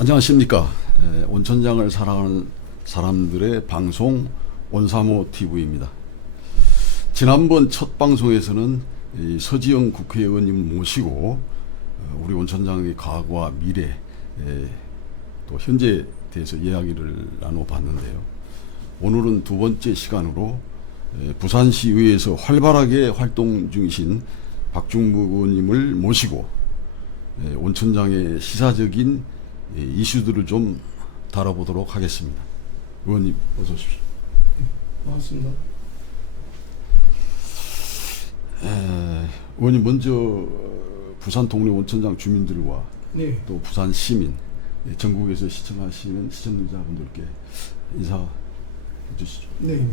안녕하십니까. 온천장을 사랑하는 사람들의 방송 온사모 TV입니다. 지난번 첫 방송에서는 이 서지영 국회의원님 모시고 우리 온천장의 과거와 미래 또 현재에 대해서 이야기를 나눠봤는데요. 오늘은 두 번째 시간으로 부산시의회에서 활발하게 활동 중이신 박중묵 의원님을 모시고 온천장의 시사적인 이슈들을 좀 다뤄보도록 하겠습니다. 의원님 어서 오십시오. 반갑습니다. 의원님 먼저 부산 동네 온천장 주민들과 네. 또 부산 시민, 전국에서 시청하시는 시청자분들께 인사해 주시죠. 네.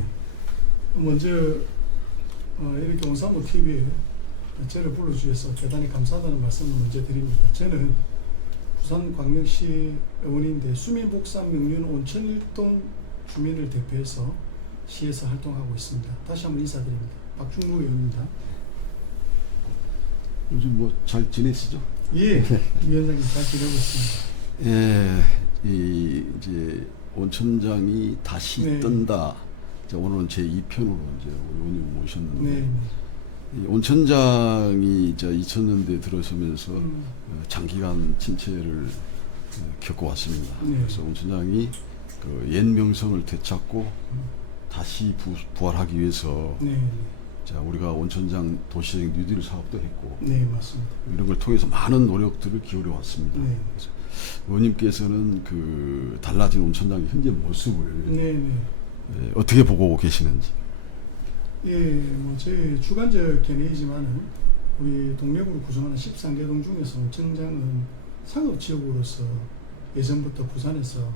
먼저 이렇게 온사모 TV에 저를 불러주셔서 대단히 감사하다는 말씀을 먼저 드립니다. 저는 부산광역시 의원인데 수민복산 명륜 온천일동 주민을 대표해서 시에서 활동하고 있습니다. 다시 한번 인사드립니다. 박중묵 의원입니다. 요즘 뭐 잘 지내시죠? 예, 위원장님 잘 지내고 있습니다. 이제 온천장이 다시 네. 뜬다. 오늘은 제 2편으로 이제 우리 의원님 모셨는데. 네. 이 온천장이 2000년대 들어서면서 장기간 침체를 겪어왔습니다. 네. 그래서 온천장이 그 옛 명성을 되찾고 다시 부활하기 위해서 네. 우리가 온천장 도시적 뉴딜 사업도 했고 네, 맞습니다. 이런 걸 통해서 많은 노력들을 기울여 왔습니다. 네. 그래서 의원님께서는 그 달라진 온천장의 현재 모습을 네. 어떻게 보고 계시는지. 예, 뭐 제 주관적 견해이지만은 우리 동래구를 구성하는 13개동 중에서 온천장은 상업지역으로서 예전부터 부산에서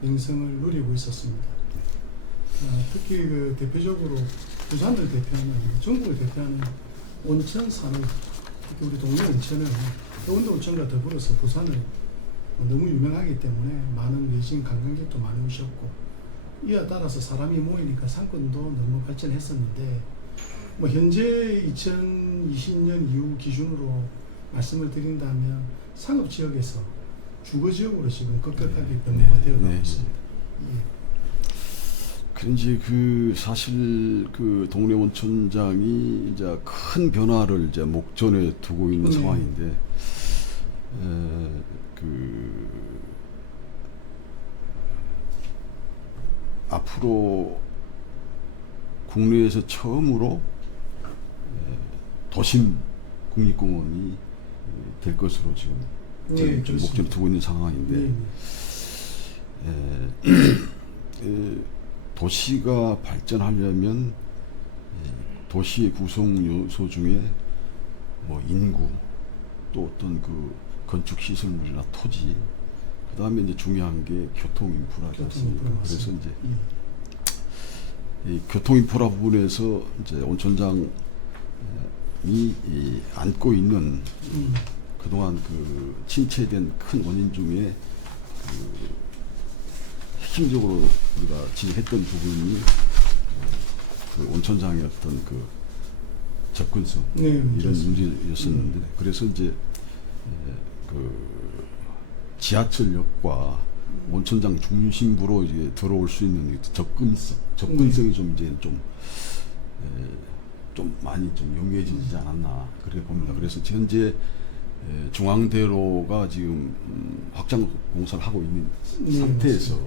명성을 누리고 있었습니다. 특히 그 대표적으로 부산을 대표하는, 전국을 대표하는 온천 산업, 특히 우리 동래 온천은 해운대 온천과 더불어서 부산을 너무 유명하기 때문에 많은 외진 관광객도 많이 오셨고, 이에 따라서 사람이 모이니까 상권도 너무 발전했었는데, 뭐 현재 2020년 이후 기준으로 말씀을 드린다면 상업지역에서 주거지역으로 지금 급격하게 변화가 되어가고 있습니다. 예. 그런지 그 사실 그 동래 온천장이 이제 큰 변화를 이제 목전에 두고 있는 상황인데, 앞으로 국내에서 처음으로 도심 국립공원이 될 것으로 지금 네, 목전에 두고 있는 상황인데, 도시가 발전하려면 도시의 구성 요소 중에 뭐 인구, 또 어떤 그 건축 시설물이나 토지, 그 다음에 이제 중요한 게 교통 인프라지 않습니까? 그래서 이제 이 교통 인프라 부분에서 이제 온천장이 안고 있는 그동안 그 침체된 큰 원인 중에 핵심적으로 우리가 지적했던 부분이 그 온천장의 어떤 그 접근성, 이런 문제였었는데, 그래서 이제 그 지하철역과 온천장 중심부로 이제 들어올 수 있는 접근성이 좀 이제 좀 많이 좀 용이해지지 않았나 그렇게 봅니다. 그래서 현재 중앙대로가 지금 확장 공사를 하고 있는 상태에서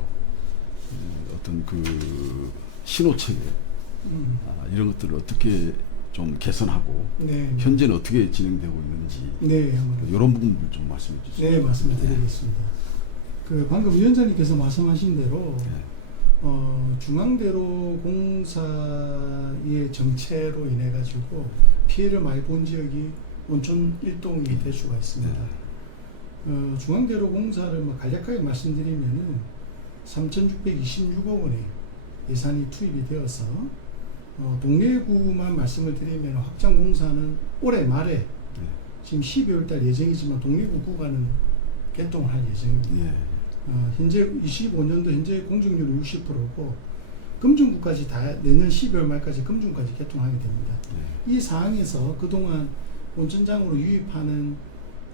어떤 그 신호체계 이런 것들을 어떻게 좀 개선하고 현재는 어떻게 진행되고 있는지 이런 부분들 좀 말씀해 주시죠. 네, 말씀을 드리겠습니다. 그 방금 위원장님께서 말씀하신 대로 중앙대로 공사의 정체로 인해 가지고 피해를 많이 본 지역이 온천 일동이 될 수가 있습니다. 중앙대로 공사를 뭐 간략하게 말씀드리면은 3,626억 원의 예산이 투입이 되어서 동래구만 말씀을 드리면 확장 공사는 올해 말에 지금 12월 달 예정이지만 동래구 구간은 개통을 할 예정입니다. 현재 25년도 현재 공정률은 60%고 금중구까지 다 내년 12월 말까지 금중까지 개통하게 됩니다. 이 사항에서 그동안 온천장으로 유입하는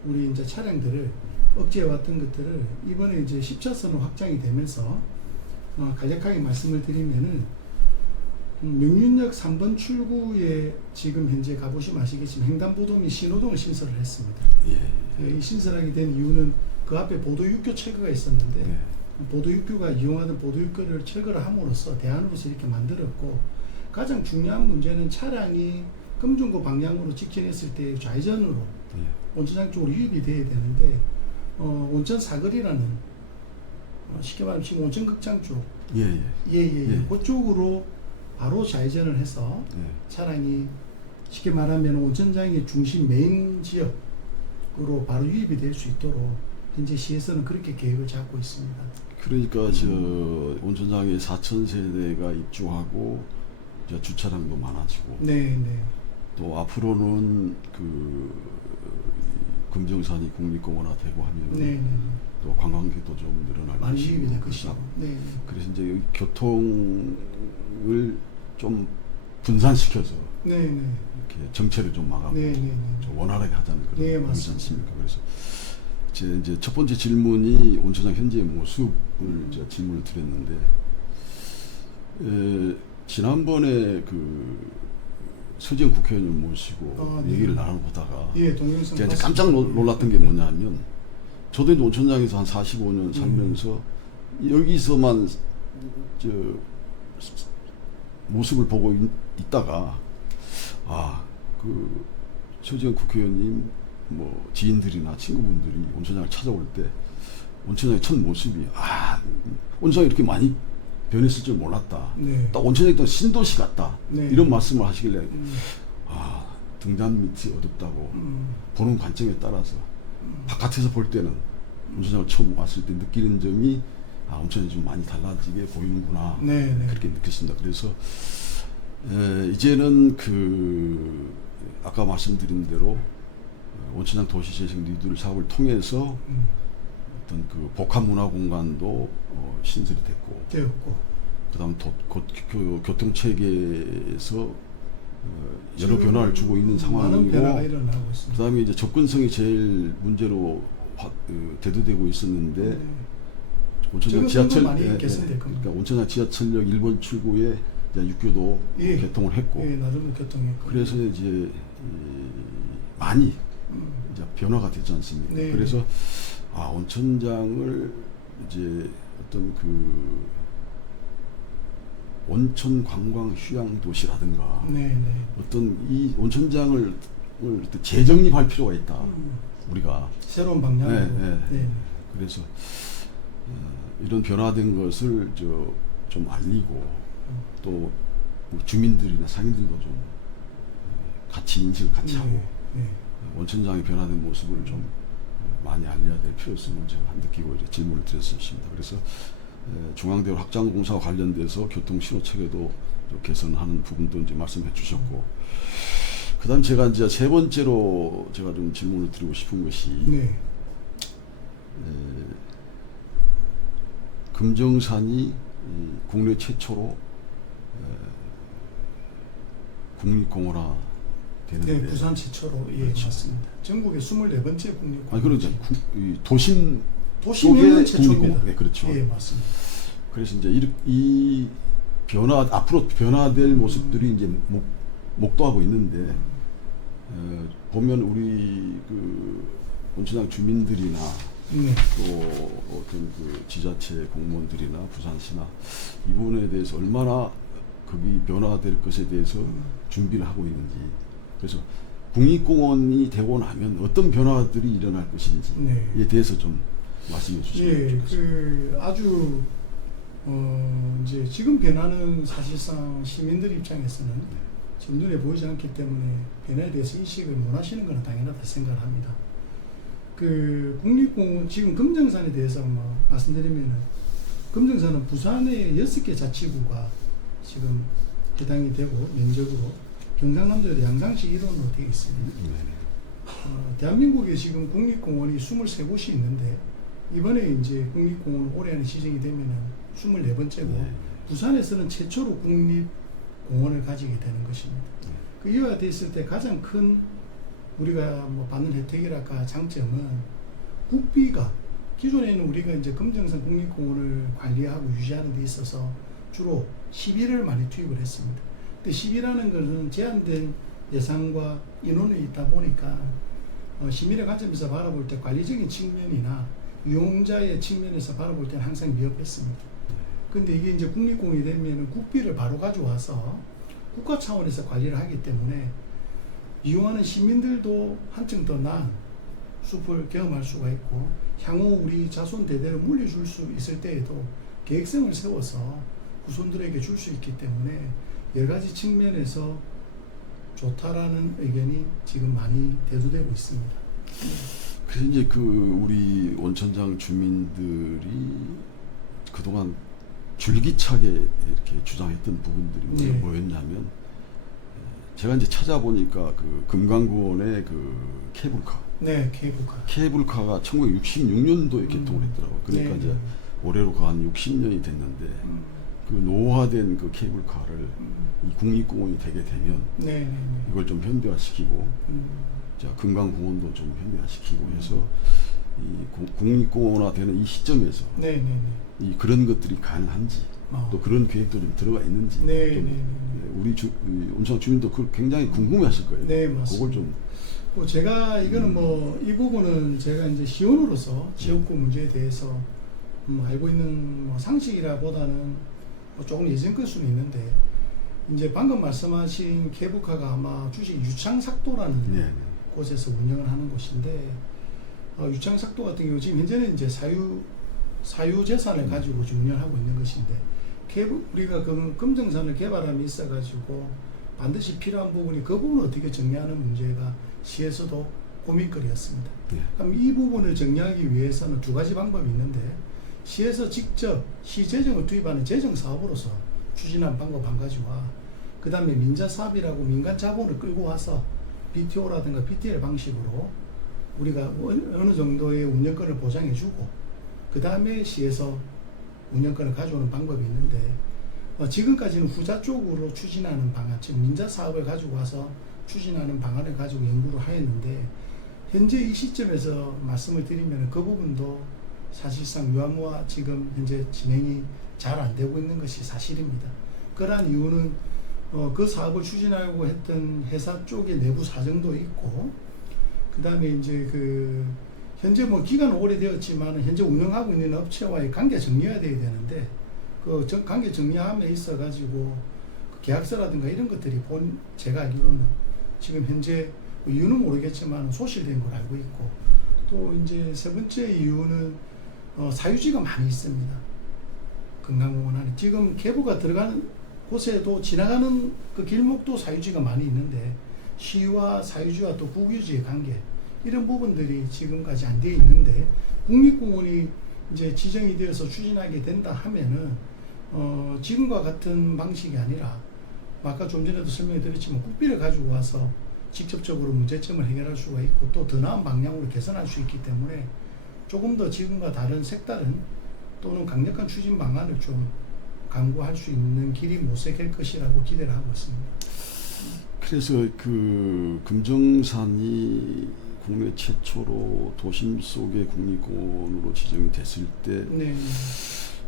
우리 이제 차량들을 억제해왔던 것들을 이번에 이제 10차선으로 확장이 되면서 간략하게 말씀을 드리면은 명륜역 3번 출구에 지금 현재 가보시면 아시겠지만 횡단보도 및 신호등을 신설을 했습니다. 예. 이 신설하게 된 이유는 그 앞에 보도육교 철거가 있었는데 네. 보도육교가 이용하던 보도육교를 철거를 함으로써 대안으로서 이렇게 만들었고, 가장 중요한 문제는 차량이 금중구 방향으로 직진했을 때 좌회전으로 예. 온천장 쪽으로 유입이 돼야 되는데 온천 사거리라는 쉽게 말하면 지금 온천극장 쪽 예. 예. 그쪽으로 바로 좌회전을 해서 예. 차량이 쉽게 말하면 온천장의 중심 메인 지역으로 바로 유입이 될 수 있도록 현재 시에서는 그렇게 계획을 잡고 있습니다. 그러니까 저 온천장에 4천 세대가 입주하고 이제 주차량도 많아지고 네. 또 앞으로는 그 금정산이 국립공원화되고 하면 네. 또 관광객도 좀 늘어날 많이 유입이 될 것이고, 것이고. 네. 그래서 이제 여기 교통을 좀 분산시켜서 네. 이렇게 정체를 좀 막아고 네. 좀 원활하게 하자는 그런 네, 의미지 맞습니다. 않습니까? 그래서 제 이제 첫 번째 질문이 온천장 현재의 모습을 이제 질문을 드렸는데, 지난번에 그 서지영 국회의원님 모시고 네. 얘기를 나눠보다가 예, 동영상 제가 이제 봤습니다. 깜짝 놀랐던 게 뭐냐면, 저도 이제 온천장에서 한 45년 살면서 여기서만 저 모습을 보고 있다가 그 서지영 국회의원님 뭐 지인들이나 친구분들이 온천장을 찾아올 때 온천장의 첫 모습이 온천장이 이렇게 많이 변했을 줄 몰랐다. 네. 딱 온천장이 또 신도시 같다. 네. 이런 말씀을 하시길래 등잔 밑이 어둡다고 보는 관점에 따라서 바깥에서 볼 때는 온천장을 처음 왔을 때 느끼는 점이 온천장이 좀 많이 달라지게 보이는구나. 네. 그렇게 느꼈습니다. 그래서 이제는 그 아까 말씀드린 대로 온천장 도시재생 리뷰 사업을 통해서 어떤 그 복합 문화 공간도 신설이 됐고, 그다음 교통 체계에서 여러 변화를 주고 있는 많은 상황이고, 변화가 일어나고 있습니다. 그다음에 이제 접근성이 제일 문제로 대두되고 있었는데 온천장 지하철 많이 개선될 겁니다. 그러니까 온천장 지하철역 1번 출구에 이제 육교도 개통을 했고, 나름대로 개통했고, 그래서 이제 많이 이제 변화가 됐지 않습니까? 네. 그래서 온천장을 이제 어떤 그 온천 관광 휴양 도시라든가 어떤 이 온천장을 재정립할 필요가 있다. 우리가 새로운 방향으로. 네. 그래서 이런 변화된 것을 좀 알리고 또 주민들이나 상인들도 좀 같이 인식을 같이 하고 온천장의 변화된 모습을 좀 많이 알려야 될 필요성을 제가 느끼고 이제 질문을 드렸습니다. 그래서 중앙대로 확장 공사와 관련돼서 교통 신호 체계도 개선하는 부분도 이제 말씀해 주셨고, 그다음 제가 이제 세 번째로 제가 좀 질문을 드리고 싶은 것이 금정산이 국내 최초로 국립공원화 되는데, 부산 최초로 그렇죠. 맞습니다. 전국의 24번째 국립공원. 그러니까 도심 도심에는 최초입니다. 국립공원. 네, 그렇죠. 맞습니다. 그래서 이제 이 변화 앞으로 변화될 모습들이 이제 목도하고 있는데, 보면 우리 그 온천장 주민들이나 또 어떤 그 지자체 공무원들이나 부산시나 이 부분에 대해서 얼마나 거기 변화될 것에 대해서 준비를 하고 있는지, 그래서 국립공원이 되고 나면 어떤 변화들이 일어날 것인지에 대해서 좀 말씀해 주시면 좋겠습니다. 아주 이제 지금 변화는 사실상 시민들 입장에서는 지금 눈에 보이지 않기 때문에 변화에 대해서 인식을 못 하시는 것은 당연하다 생각을 합니다. 그 국립공원 지금 금정산에 대해서 말씀드리면은, 금정산은 부산의 6개 자치구가 지금 해당이 되고 면적으로 경상남도의 양산시 일원으로 되어 있습니다. 대한민국에 지금 국립공원이 23곳이 있는데, 이번에 이제 국립공원 올해 안에 시정이 되면은 24번째고 부산에서는 최초로 국립공원을 가지게 되는 것입니다. 그 이와 됐을 때 가장 큰 우리가 받는 혜택이랄까 장점은 국비가 기존에는 우리가 이제 금정산 국립공원을 관리하고 유지하는 데 있어서 주로 시비를 많이 투입을 했습니다. 근데 시비라는 것은 제한된 예산과 인원이 있다 보니까 시민의 관점에서 바라볼 때 관리적인 측면이나 이용자의 측면에서 바라볼 때는 항상 미흡했습니다. 근데 이게 이제 국립공원이 되면 국비를 바로 가져와서 국가 차원에서 관리를 하기 때문에 이용하는 시민들도 한층 더 나은 숲을 경험할 수가 있고 향후 우리 자손 대대로 물려줄 수 있을 때에도 계획성을 세워서 후손들에게 줄 수 있기 때문에 여러 가지 측면에서 좋다라는 의견이 지금 많이 대두되고 있습니다. 그래서 이제 그 우리 온천장 주민들이 그동안 줄기차게 이렇게 주장했던 부분들이 네. 뭐였냐면, 제가 이제 찾아보니까 그 금강구원의 그 케이블카, 네, 케이블카. 케이블카가 1966년도에 개통을 했더라고요. 그러니까 네, 이제 네. 올해로 한 60년이 됐는데 그 노화된 그 케이블카를 이 국립공원이 되게 되면 네, 네, 이걸 좀 현대화시키고, 자, 금강공원도 좀 현대화시키고 해서 이 국립공원화되는 이 시점에서 네, 네, 네. 이 그런 것들이 가능한지, 또 그런 계획도 좀 들어가 있는지, 네, 좀 네, 네. 우리 온천 주민도 그걸 굉장히 궁금해하실 거예요. 네, 맞습니다. 그걸 좀 제가 이거는 뭐 이 부분은 제가 이제 시원으로서 지역구 문제에 대해서 알고 있는 뭐 상식이라보다는 뭐 조금 예전 걸 수는 있는데, 이제 방금 말씀하신 케이블카가 아마 주식 유창삭도라는 네, 네. 곳에서 운영을 하는 곳인데, 유창삭도 같은 경우 지금 현재는 이제 사유 재산을 가지고 운영하고 있는 것인데, 우리가 그 금정산을 개발함에 있어가지고 반드시 필요한 부분이 그 부분을 어떻게 정리하는 문제가 시에서도 고민거리였습니다. 네. 그럼 이 부분을 정리하기 위해서는 두 가지 방법이 있는데, 시에서 직접 시재정을 투입하는 재정사업으로서 추진한 방법 한 가지와, 그 다음에 민자사업이라고 민간 자본을 끌고 와서 BTO라든가 BTL 방식으로 우리가 어느 정도의 운영권을 보장해주고 그 다음에 시에서 운영권을 가져오는 방법이 있는데, 지금까지는 후자 쪽으로 추진하는 방안, 즉 민자사업을 가지고 와서 추진하는 방안을 가지고 연구를 하였는데, 현재 이 시점에서 말씀을 드리면 그 부분도 사실상 유아무와 지금 현재 진행이 잘 안 되고 있는 것이 사실입니다. 그러한 이유는 그 사업을 추진하려고 했던 회사 쪽의 내부 사정도 있고, 그 다음에 이제 그 현재 뭐 기간 오래되었지만 현재 운영하고 있는 업체와의 관계 정리가 돼야 되는데, 그 관계 정리함에 있어 가지고 그 계약서라든가 이런 것들이 제가 알기로는 지금 현재 이유는 모르겠지만 소실된 걸 알고 있고, 또 이제 세 번째 이유는 사유지가 많이 있습니다. 금강공원 안에 지금 계부가 들어가는 곳에도 지나가는 그 길목도 사유지가 많이 있는데, 시와 사유지와 또 국유지의 관계, 이런 부분들이 지금까지 안 되어 있는데, 국립공원이 이제 지정이 되어서 추진하게 된다 하면은 지금과 같은 방식이 아니라 아까 좀 전에도 설명해 드렸지만 국비를 가지고 와서 직접적으로 문제점을 해결할 수가 있고 또 더 나은 방향으로 개선할 수 있기 때문에 조금 더 지금과 다른 색다른 또는 강력한 추진 방안을 좀 강구할 수 있는 길이 모색할 것이라고 기대를 하고 있습니다. 그래서 그 금정산이 국내 최초로 도심 속의 국립공원으로 지정이 됐을 때 네.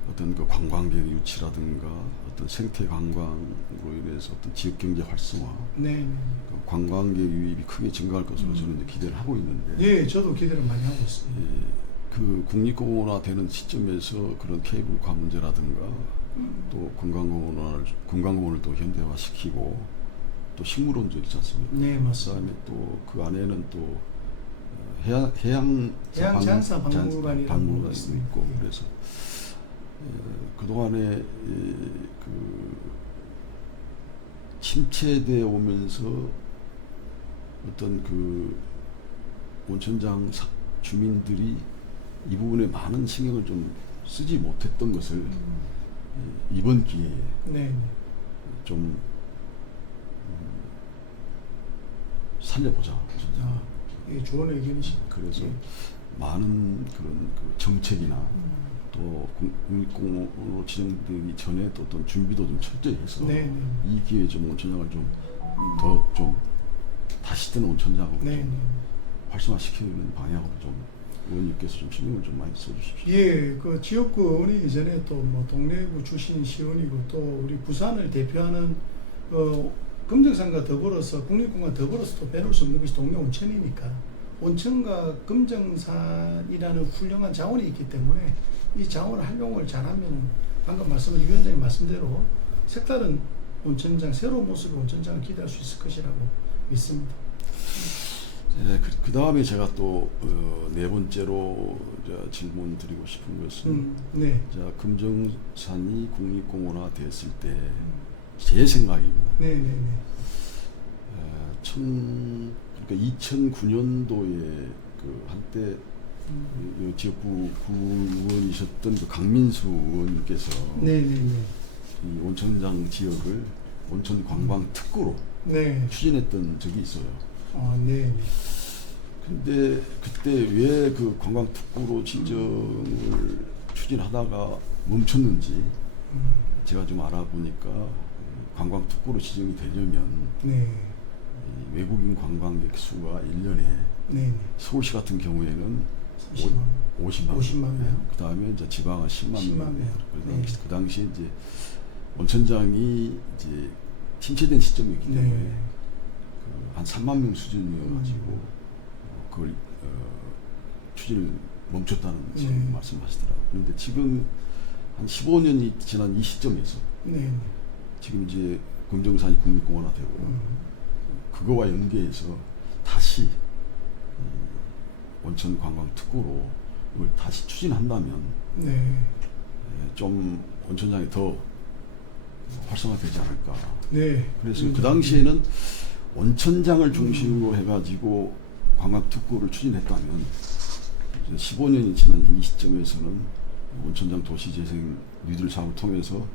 어떤 그 관광객 유치라든가 어떤 생태 관광으로 인해서 어떤 지역 경제 활성화, 네. 그 관광객 유입이 크게 증가할 것으로 저는 이제 기대를 하고 있는데, 예, 저도 기대를 많이 하고 있습니다. 예, 그 국립공원화 되는 시점에서 그런 케이블카 문제라든가 또 금강공원을 또 현대화시키고 또 식물원도 있지 않습니까? 네, 맞습니다. 그다음에 또 그 안에는 또 해양 장사 박물관이라고 있습니다. 있고, 그래서 그동안에 그 침체되어 오면서 어떤 그 온천장 주민들이 이 부분에 많은 신경을 좀 쓰지 못했던 것을 이번 기회에 네. 좀 살려보자. 진짜. 예, 좋은 의견이십니다. 그래서 예. 많은 그런 그 정책이나 또 국립공원으로 지정되기 전에 또 어떤 준비도 좀 철저히 해서 네. 이 기회에 좀 온천장을 좀 더 좀 다시 뜨는 온천장으로 네. 좀 활성화시키는 방향으로 좀 의원님께서 좀 신경을 좀 많이 써주십시오. 예, 그 지역구 의원이기 전에 또 뭐 동래구 출신 시의원이고 또 우리 부산을 대표하는 금정산과 더불어서 국립공원 더불어서 또 빼놓을 수 없는 것이 동래 온천이니까 온천과 금정산이라는 훌륭한 자원이 있기 때문에 이 자원을 활용을 잘하면 방금 말씀하신 위원장님 말씀대로 색다른 온천장, 새로운 모습의 온천장을 기대할 수 있을 것이라고 믿습니다. 네, 그 다음에 제가 또 네 번째로 질문 드리고 싶은 것은 네. 자, 금정산이 국립공원화 됐을 때 제 생각입니다. 네네네. 그러니까 2009년도에 그 한때 지역구 구의원이셨던 그 강민수 의원님께서 네네네. 이 온천장 지역을 온천 관광 특구로 네. 추진했던 적이 있어요. 아, 네. 근데 그때 왜 그 관광 특구로 지정을 추진하다가 멈췄는지 제가 좀 알아보니까 관광 특구로 지정이 되려면 네. 이 외국인 관광객 수가 1년에 네. 서울시 같은 경우에는 50만 50만 명. 그 다음에 이제 지방은 10만 10만 명. 명. 네. 그 당시에 이제 온천장이 이제 침체된 시점이었기 때문에 네. 한 3만 명 수준이어가지고 그걸 추진을 멈췄다는 말씀하시더라고요. 그런데 지금 한 15년이 지난 이 시점에서 네. 지금 이제 금정산이 국립공원화 되고 그거와 연계해서 다시 온천 관광 특구로 이걸 다시 추진한다면 네. 좀 온천장이 더 활성화되지 않을까. 네. 그래서 그 당시에는 온천장을 중심으로 해가지고 관광 특구를 추진했다면 15년이 지난 이 시점에서는 온천장 도시재생 뉴딜 사업을 통해서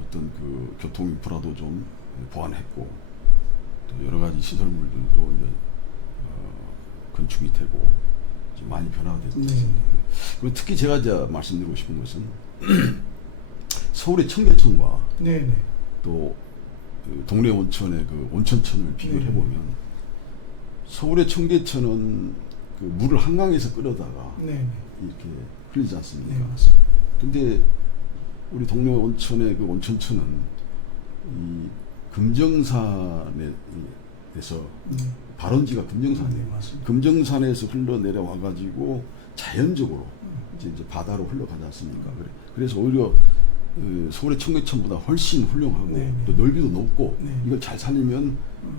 어떤 그 교통 인프라도 좀 보완했고 또 여러 가지 시설물들도 이제 건축이 되고 좀 많이 변화가 됐습니다. 그리고 특히 제가 이제 말씀드리고 싶은 것은 서울의 청계천과 네네. 또 동래 온천의 그 온천천을 비교를 해보면 서울의 청계천은 그 물을 한강에서 끌어다가 네네. 이렇게 흘리지 않습니까? 네, 맞습니다. 근데 우리 동래 온천의 그 온천천은 이 금정산에서 발원지가 금정산이에요. 네, 맞습니다. 금정산에서 흘러내려와 가지고 자연적으로 이제 바다로 흘러가지 않습니까? 그래서 오히려 서울의 청계천보다 훨씬 훌륭하고 네, 또 넓이도 높고 네. 이걸 잘 살리면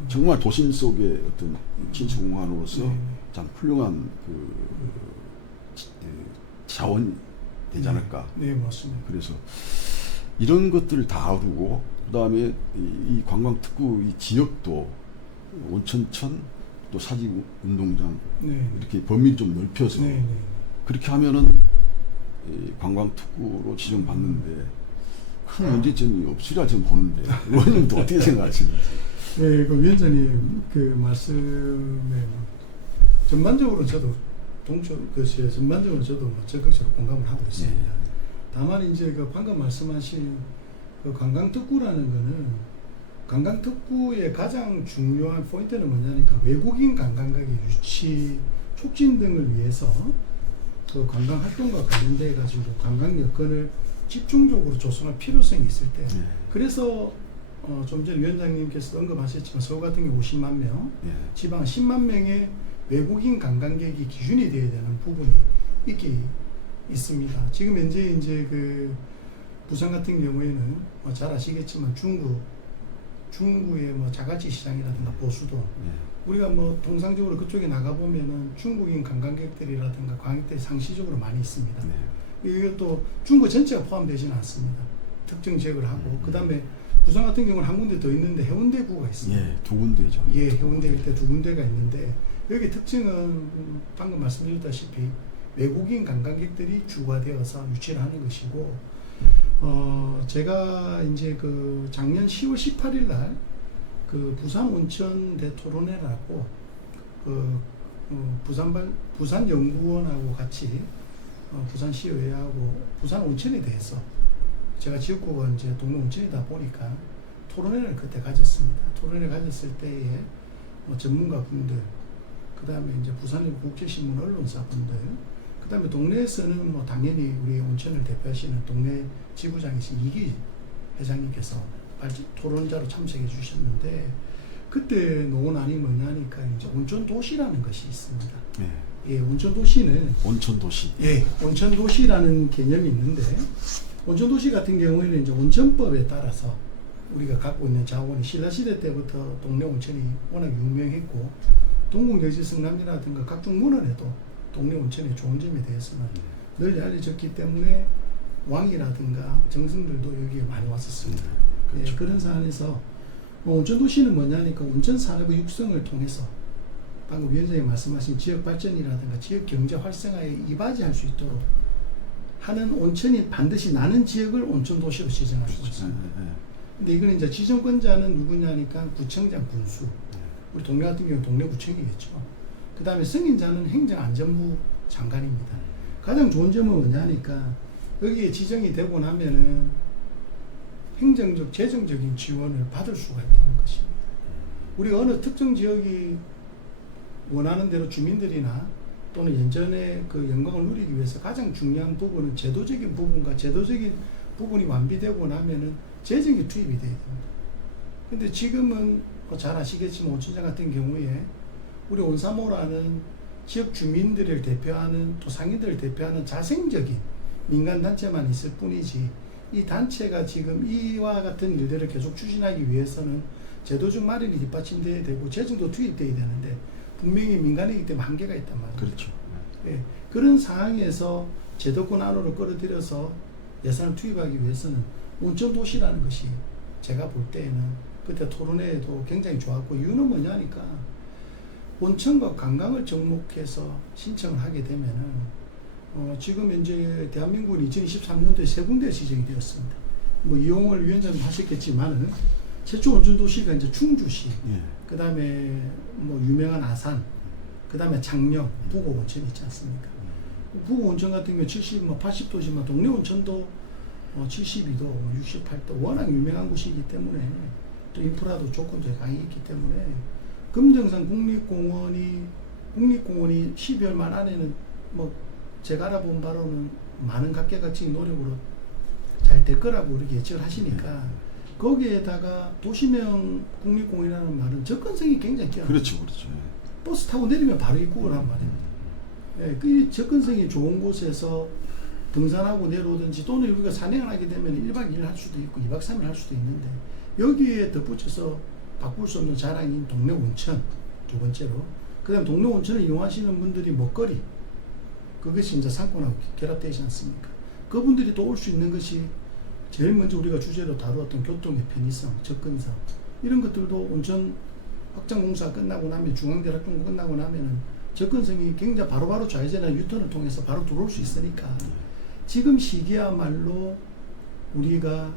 정말 도심 속의 어떤 진수공간으로서 참 훌륭한 그 자원이 되지 않을까. 네, 맞습니다. 그래서 이런 것들을 다 아우르고 그다음에 이 관광특구 이 지역도 온천천 또 사직운동장 네. 이렇게 범위를 좀 넓혀서 네, 네. 그렇게 하면은 이 관광특구로 지정받는데 큰 문제점이 없으리라 저는 보는데 의원님도 어떻게 생각하시는지? 네, 그 위원장님 그 말씀에 전반적으로 저도 전반적으로 저도 뭐 적극적으로 공감을 하고 있습니다. 네. 다만 이제 그 방금 말씀하신 그 관광특구라는 거는 관광특구의 가장 중요한 포인트는 뭐냐니까 외국인 관광객의 유치 촉진 등을 위해서 그 관광 활동과 관련돼 가지고 관광 여건을 집중적으로 조성할 필요성이 있을 때 그래서 좀 전에 위원장님께서 언급하셨지만 서울 같은 경우 50만 명, 지방 10만 명의 외국인 관광객이 기준이 되어야 되는 부분이 있습니다. 지금 현재 이제 그 부산 같은 경우에는 뭐 잘 아시겠지만 중구의 뭐 자갈치 시장이라든가 보수도 우리가 뭐 통상적으로 그쪽에 나가 보면은 중국인 관광객들이라든가 관광객들이 상시적으로 많이 있습니다. 이것도 중국 전체가 포함되지는 않습니다. 특정 지역을 하고 그 다음에 부산 같은 경우는 한 군데 더 있는데 해운대구가 있습니다. 예, 두 군데죠. 예, 해운대 일대 두 군데가 있는데 여기 특징은 방금 말씀드렸다시피 외국인 관광객들이 주가 되어서 유치를 하는 것이고 제가 이제 그 작년 10월 18일 날 그 부산 온천 대토론회라고 그 부산 연구원하고 같이 부산시의회하고 부산 온천에 대해서 제가 지역구가 이제 동네 온천이다 보니까 토론회를 그때 가졌습니다. 토론회를 가졌을 때에 전문가 분들, 그 다음에 이제 부산일보 국제신문 언론사 분들, 그다음에 동네에서는 뭐 당연히 우리 온천을 대표하시는 동네 지부장이신 이기 회장님께서 토론자로 참석해 주셨는데 그때 논안이 뭐냐니까 이제 온천 도시라는 것이 있습니다. 네. 예, 온천 도시는 온천 도시. 예, 온천 도시라는 개념이 있는데 온천 도시 같은 경우에는 이제 온천법에 따라서 우리가 갖고 있는 자원이 신라시대 때부터 동네 온천이 워낙 유명했고 동국여지 성남이라든가 각종 문헌에도 동네 온천의 좋은 점에 대해서는 널리 알려졌기 때문에 왕이라든가 정승들도 여기에 많이 왔었습니다. 그렇죠. 예, 그런 사안에서 온천 도시는 뭐냐니까 온천 산업의 육성을 통해서 방금 위원장님 말씀하신 지역 발전이라든가 지역 경제 활성화에 이바지할 수 있도록 하는 온천이 반드시 나는 지역을 온천 도시로 지정할 수 있습니다. 근데 이거는 이제 지정권자는 누구냐니까 구청장, 군수. 우리 동네 같은 경우는 동네구청이겠죠. 그 다음에 승인자는 행정안전부 장관입니다. 가장 좋은 점은 뭐냐니까 여기에 지정이 되고 나면은 행정적, 재정적인 지원을 받을 수가 있다는 것입니다. 우리가 어느 특정 지역이 원하는 대로 주민들이나 또는 예전에 그 영광을 누리기 위해서 가장 중요한 부분은 제도적인 부분과 제도적인 부분이 완비되고 나면은 재정이 투입이 돼야 됩니다. 근데 지금은 잘 아시겠지만 온천장 같은 경우에 우리 온사모라는 지역 주민들을 대표하는 또 상인들을 대표하는 자생적인 민간단체만 있을 뿐이지 이 단체가 지금 이와 같은 일들을 계속 추진하기 위해서는 제도적 마련이 뒷받침돼야 되고 재정도 투입돼야 되는데 분명히 민간이기 때문에 한계가 있단 말이에요. 그렇죠. 예, 그런 상황에서 제도권 안으로 끌어들여서 예산을 투입하기 위해서는 온천도시라는 것이 제가 볼 때에는 그때 토론회에도 굉장히 좋았고 이유는 뭐냐니까 온천과 관광을 접목해서 신청을 하게 되면은 지금 현재 대한민국은 2023년도에 세 군데 지정이 되었습니다. 뭐 이용을 위원장님 하셨겠지만은 최초 온천 도시가 이제 충주시, 예. 그 다음에 뭐 유명한 아산, 그 다음에 장령, 부곡 온천 있지 않습니까? 부곡 온천 같은 경우 70, 뭐 80도지만 동네 온천도 72도, 68도 워낙 유명한 곳이기 때문에 또 인프라도 조건도 강했기 때문에 금정산 국립공원이 12월 말 안에는 뭐 제가 알아본 바로는 많은 각계각층의 노력으로 잘 될 거라고 이렇게 예측을 하시니까 거기에다가 도시명 국립공원이라는 말은 접근성이 굉장히 뛰어납니다. 그렇죠, 그렇죠. 버스 타고 내리면 바로 입구란 말입니다. 예, 그 접근성이 좋은 곳에서 등산하고 내려오든지 또는 우리가 산행을 하게 되면 1박 2일 할 수도 있고 2박 3일 할 수도 있는데 여기에 덧붙여서 바꿀 수 없는 자랑인 동네 온천 두 번째로 그 다음 동네 온천을 이용하시는 분들이 먹거리 그것이 이제 상권하고 결합되어 있지 않습니까? 그분들이 또 올 수 있는 것이 제일 먼저 우리가 주제로 다루었던 교통의 편의성, 접근성 이런 것들도 온천 확장 공사 끝나고 나면 중앙대 확장 끝나고 나면은 접근성이 굉장히 바로바로 좌회전이나 유턴을 통해서 바로 들어올 수 있으니까 지금 시기야말로 우리가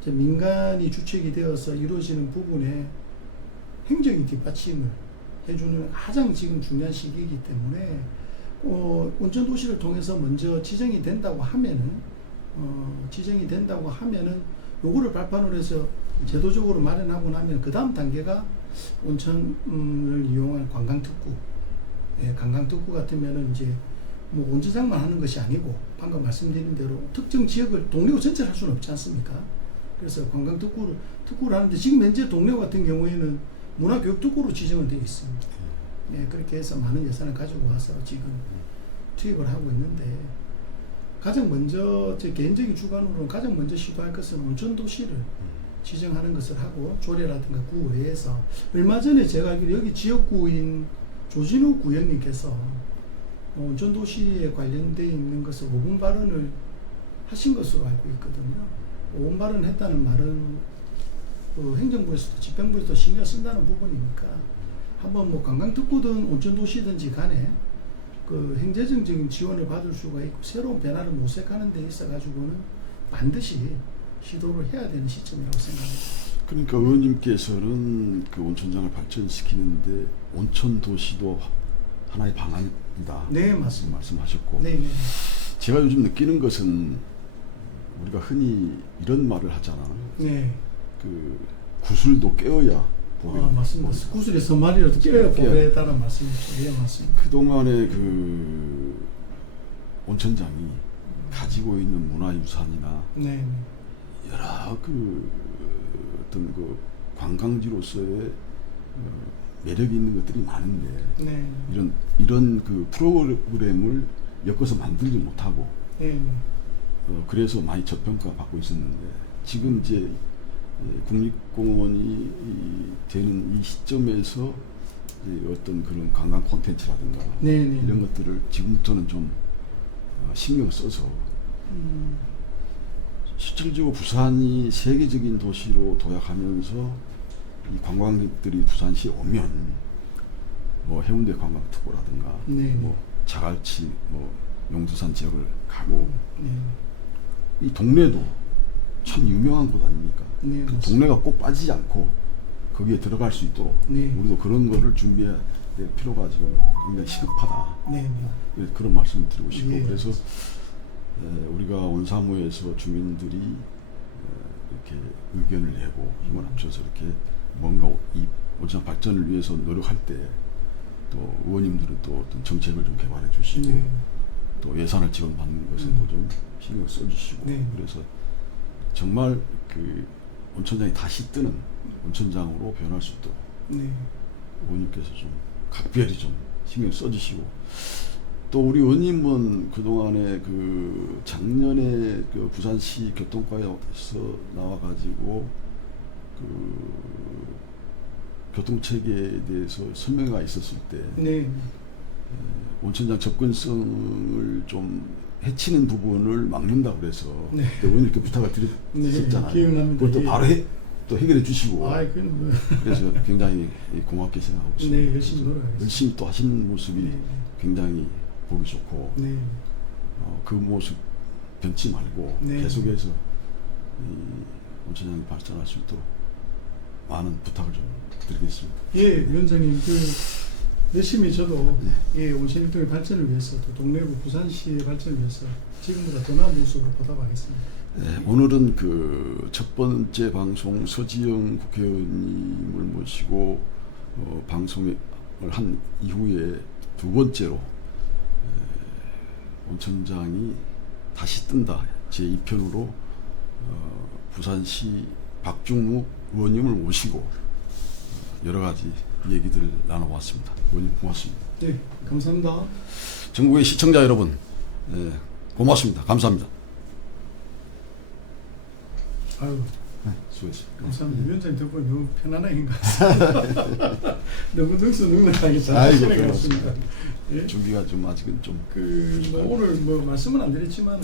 이제 민간이 주축이 되어서 이루어지는 부분에 행정이 뒷받침을 해주는 가장 지금 중요한 시기이기 때문에 온천 도시를 통해서 먼저 지정이 된다고 하면은 요거를 발판으로 해서 제도적으로 마련하고 나면 그 다음 단계가 온천을 이용한 관광특구. 예, 관광특구 같으면은 이제 뭐 온천장만 하는 것이 아니고 방금 말씀드린 대로 특정 지역을 동네구 전체를 할 수는 없지 않습니까? 그래서 관광특구를 하는데 지금 현재 동네구 같은 경우에는 문화교육특구로 지정은 되어 있습니다. 예, 그렇게 해서 많은 예산을 가지고 와서 지금 투입을 하고 있는데 가장 먼저 제 개인적인 주관으로는 가장 먼저 시도할 것은 온천도시를 지정하는 것을 하고 조례라든가 구의회에서 얼마 전에 제가 알기로 여기 지역구인 조진우 구의원님께서 온천도시에 관련되어 있는 것을 5분 발언을 하신 것으로 알고 있거든요. 5분 발언을 했다는 말은 그 행정부에서도 집행부에서도 신경 쓴다는 부분이니까 한번 뭐 관광특구든 온천도시든지 간에 그 행재정적인 지원을 받을 수가 있고 새로운 변화를 모색하는 데 있어 가지고는 반드시 시도를 해야 되는 시점이라고 생각합니다. 그러니까 의원님께서는 그 온천장을 발전시키는데 온천 도시도 하나의 방안이다. 네, 맞습니다. 말씀하셨고, 네, 네. 제가 요즘 느끼는 것은 우리가 흔히 이런 말을 하잖아. 네. 그 구슬도 깨어야 법이. 맞습니다. 구슬이 선말이라도 깨어야 법에 따른 말씀이죠. 예, 맞습니다. 그동안에 그 온천장이 가지고 있는 문화유산이나 네. 여러 그 어떤 그 관광지로서의 매력이 있는 것들이 많은데 네. 이런 그 프로그램을 엮어서 만들지 못하고 네. 그래서 많이 저평가 받고 있었는데 지금 이제 국립공원이 되는 이 시점에서 어떤 그런 관광 콘텐츠라든가 네. 네. 이런 것들을 지금부터는 좀 신경 써서 실질적으로 부산이 세계적인 도시로 도약하면서 이 관광객들이 부산시에 오면 뭐 해운대 관광특보라든가 네. 뭐 자갈치 뭐 용두산 지역을 가고 네. 이 동네도 참 유명한 곳 아닙니까? 네, 그 맞습니다. 동네가 꼭 빠지지 않고 거기에 들어갈 수 있도록 네. 우리도 그런 거를 준비해야 될 필요가 지금 굉장히 시급하다. 네. 네, 그런 말씀을 드리고 싶고 예. 그래서 우리가 원사무에서 주민들이 이렇게 의견을 내고 힘을 합쳐서 이렇게 뭔가 이 온천 발전을 위해서 노력할 때 또 의원님들은 또 어떤 정책을 좀 개발해 주시고 네. 또 예산을 지원받는 것에도 좀 신경 써주시고 네. 그래서 정말 그 온천장이 다시 뜨는 온천장으로 변할 수 있도록 네. 의원님께서 좀 각별히 좀 신경 써주시고 또 우리 의원님은 그동안에 그 작년에 그 부산시 교통과에서 나와가지고 그 교통체계에 대해서 설명회가 있었을 때 네. 온천장 접근성을 좀 해치는 부분을 막는다고 그래서 네. 의원님께 부탁을 네, 드렸잖아요. 기억납니다. 그것도 예. 바로 또 해결해 주시고 아, 그건 뭐. 그래서 굉장히 고맙게 생각하고 있습니다. 네, 열심히 노력하겠습니다. 열심히 또 하시는 모습이 네. 굉장히 보기 좋고 네. 그 모습 변치 말고 네. 계속해서 이 온천장이 발전할 수 있도록 많은 부탁을 좀 드리겠습니다. 예, 위원장님, 열심히 저도 네. 예, 온천일동의 발전을 위해서 또 동래구 부산시의 발전을 위해서 지금보다 더 나은 모습으로 보답하겠습니다. 네, 오늘은 그 첫 번째 방송 서지영 국회의원님을 모시고 방송을 한 이후에 두 번째로 온천장이 다시 뜬다 제 2편으로 부산시 박중무 의원님을 모시고 여러 가지 얘기들을 나눠봤습니다. 의원님 고맙습니다. 네, 감사합니다. 전국의 시청자 여러분 고맙습니다. 감사합니다. 아유, 수고했습니다. 감사합니다. 위원장님 덕분에 너무 편안하게 갔습니다. 너무 득수능력하게 잘 아이고, 하시는 것 같습니다. 예? 준비가 좀 아직은 좀 뭐 오늘 뭐 말씀은 안 드렸지만